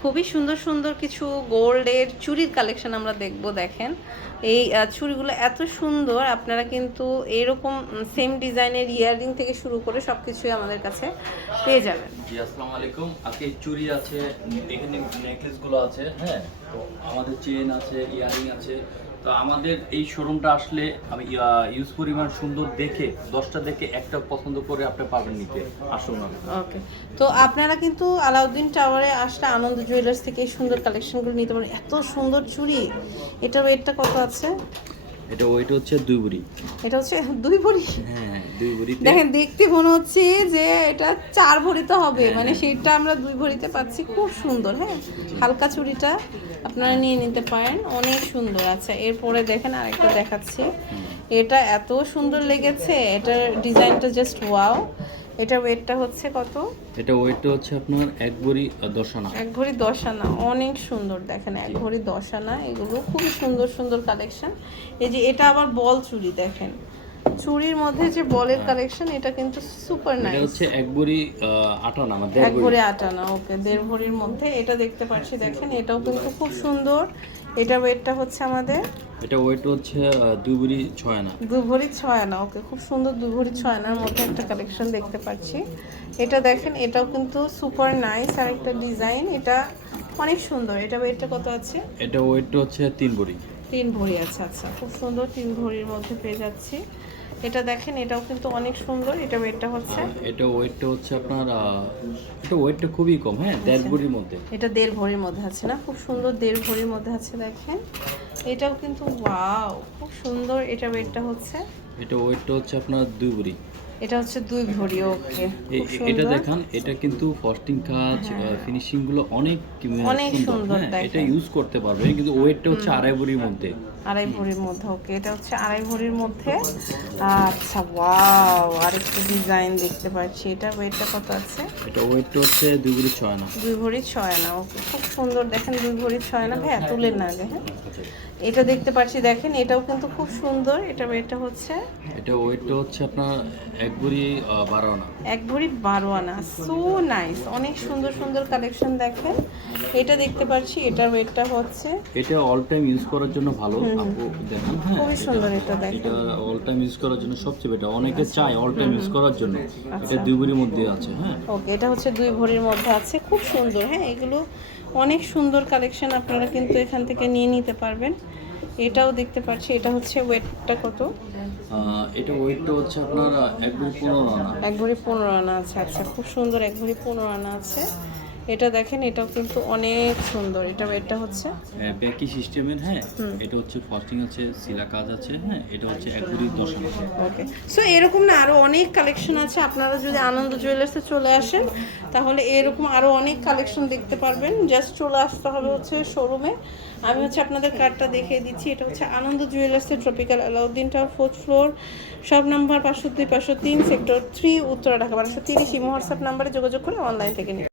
খুবই সুন্দর সুন্দর কিছু গোল্ডের চুরির কালেকশন আমরা দেখব, দেখেন। এই চুরিগুলো এত সুন্দর, আপনারা কিন্তু এরকম সেম ডিজাইনের ইয়াররিং থেকে শুরু করে সব কিছুই আমাদের কাছে পেয়ে যাবেন। জি, আসসালামু আলাইকুম। আজকে চুড়ি আছে এখানে নেকলেসগুলো আছে হ্যাঁ? তো আমাদের চেন আছে ইয়ারিং আছে তো আমাদের এই শোরুমটা আসলে আমি ইউজ পরিমাণ সুন্দর দেখে, দশটা দেখে একটা পছন্দ করে আপনি পাবেন নিতে। আসুন ওকে তো আপনারা কিন্তু আলাউদ্দিন টাওয়ারে আসলে আনন্দ জুয়েলার্স থেকে এই সুন্দর কালেকশনগুলো নিতে পারেন। এত সুন্দর চুড়ি। এটা ওয়েটটা কত আছে? এটা ওইটা হচ্ছে দুই বুড়ি। এটা হচ্ছে দুই ভরি হ্যাঁ দুই বুড়িতে। দেখেন দেখতে মনে হচ্ছে যে এটা চার ভরিতে হবে মানে সেটা আমরা দুই ভরিতে পাচ্ছি খুব সুন্দর হ্যাঁ। হালকা চুড়িটা আপনারা নিয়ে নিতে পারেন অনেক সুন্দর আচ্ছা এরপরে দেখেন আরেকটা দেখাচ্ছি। এটা এত সুন্দর লেগেছে এটার ডিজাইনটা জাস্ট ওয়াও এটা ওয়েটটা হচ্ছে কত? এটা ওয়েটটা হচ্ছে আপনার এক ভরি দশ আনা। এক ভরি দশ আনা অনেক সুন্দর দেখেন এক ভরি দশ আনা এগুলো খুবই সুন্দর সুন্দর কালেকশন এই যে এটা আবার বল চুড়ি দেখেন। চুড়ির মধ্যে যে বলের কালেকশন এটা কিন্তু সুপার নাইস এটা হচ্ছে এক ভরি আট আনা আমার এক ভরি। আট আনা ওকে দেড় ভরির মধ্যে। এটা দেখতে পাচ্ছি দেখেন এটাও কিন্তু খুব সুন্দর। এটা ওয়েটটা হচ্ছে আমাদের? এটা ওয়েট হচ্ছে দুই ভরি ছয় আনা দুই ভরি ছয় আনা ওকে। খুব সুন্দর দুই ভরি ছয় আনার মধ্যে একটা কালেকশন দেখতে পাচ্ছি। এটা দেখেন এটাও কিন্তু সুপার নাইস আর একটা ডিজাইন এটা অনেক সুন্দর। এটা ওয়েটটা কত আছে? এটা ওয়েটটা হচ্ছে তিন ভরি। তিন ভরি আছে আচ্ছা। খুব সুন্দর তিন ভরির মধ্যে পেয়ে যাচ্ছি। এটা দেখেন এটাও কিন্তু অনেক সুন্দর এটা ওয়েটটা হচ্ছে। এটা ওয়েটটা হচ্ছে আপনার এটা ওয়েটটা খুবই কম হ্যাঁ দেড় ভরির মধ্যে। এটা দেড় ভরির মধ্যে আছে না? খুব সুন্দর দেড় ভরির মধ্যে আছে দেখেন। এটাও কিন্তু ওয়াও খুব সুন্দর এটা ওয়েটটা হচ্ছে। এটা ওয়েটটা হচ্ছে আপনার দুই বুড়ি এটা হচ্ছে দুই ভরি ওকে। এটা দেখান এটা কিন্তু ফস্টিং কাজ ফিনিশিংগুলো অনেক অনেক সুন্দর। হ্যাঁ এটা ইউজ করতে পারবে কিন্তু ওয়েটটা হচ্ছে আড়াই বুড়ির মধ্যে। আড়াই ভরির মধ্যে ওকে। এটা হচ্ছে আড়াই ভরির মধ্যে। আচ্ছা ওয়াও আরেকটা ডিজাইন দেখতে পাচ্ছি। এটা ওয়েটটা কত আছে? এটা ওয়েটটা হচ্ছে দুই বুড়ি ছয় না দুই ভরি ছয় আনা ওকে। খুব সুন্দর দেখেন দুই ভরি ছয় আনা। ভাইয়া তুলেন না আগে হ্যাঁ। এটা দেখতে পাচ্ছি দেখেন এটাও কিন্তু খুব সুন্দর। এটা এটা হচ্ছে এটা ওয়েটটা হচ্ছে আপনার এক ভরি আহ, বারো আনা এক ভরি বারো আনা সো নাইস অনেক সুন্দর সুন্দর কালেকশন দেখেন। এটা দেখতে পাচ্ছি এটার ওয়েটটা হচ্ছে এটা অল টাইম ইউজ করার জন্য ভালো। আপু দেখেন হ্যাঁ খুবই সুন্দর এটা দেখেন। এটা অল টাইম ইউজ করার জন্য সবচেয়ে বেটার অনেকে চায় অল টাইম ইউজ করার জন্য। আচ্ছা। এটা দুই ভরির মধ্যে আছে হ্যাঁ। ওকে এটা হচ্ছে দুই ভরির মধ্যে আছে। খুব সুন্দর হ্যাঁ এগুলো অনেক সুন্দর কালেকশন আপনারা কিন্তু এখান থেকে নিয়ে নিতে পারবেন। এটাও দেখতে পাচ্ছি এটা হচ্ছে ওয়েটটা কত? এটা ওয়েটটা হচ্ছে আপনার এক ভরি পনেরো আনা। এক ভরি পনেরো আনা আছে আচ্ছা খুব সুন্দর এক ভরি পনেরো আনা আছে। এটা দেখেন এটাও কিন্তু অনেক সুন্দর। এটা ওয়েটটা হচ্ছে ব্যাকি সিস্টেমের হ্যাঁ এটা হচ্ছে ফাস্টিং আছে সিলা কাজ আছে হ্যাঁ এটা হচ্ছে এক বুড়ি দশ। ওকে সো এরকম না আরও অনেক কালেকশন আছে। আপনারা যদি আনন্দ জুয়েলার্সে চলে আসেন তাহলে এরকম আরও অনেক কালেকশন দেখতে পারবেন। জাস্ট চলে আসতে হবে হচ্ছে শোরুমে আমি হচ্ছে আপনাদের কার্ডটা দেখিয়ে দিচ্ছি। এটা হচ্ছে Anand জুয়েলার্সের tropical Alauddin tower fourth floor সব নাম্বার পাঁচশো দুই পাঁচশো তিন সেক্টর থ্রি উত্তরা ঢাকা। বারোশো তিরিশ ইমো হোয়াটসঅ্যাপ নাম্বারে যোগাযোগ করে অনলাইন থেকে নিন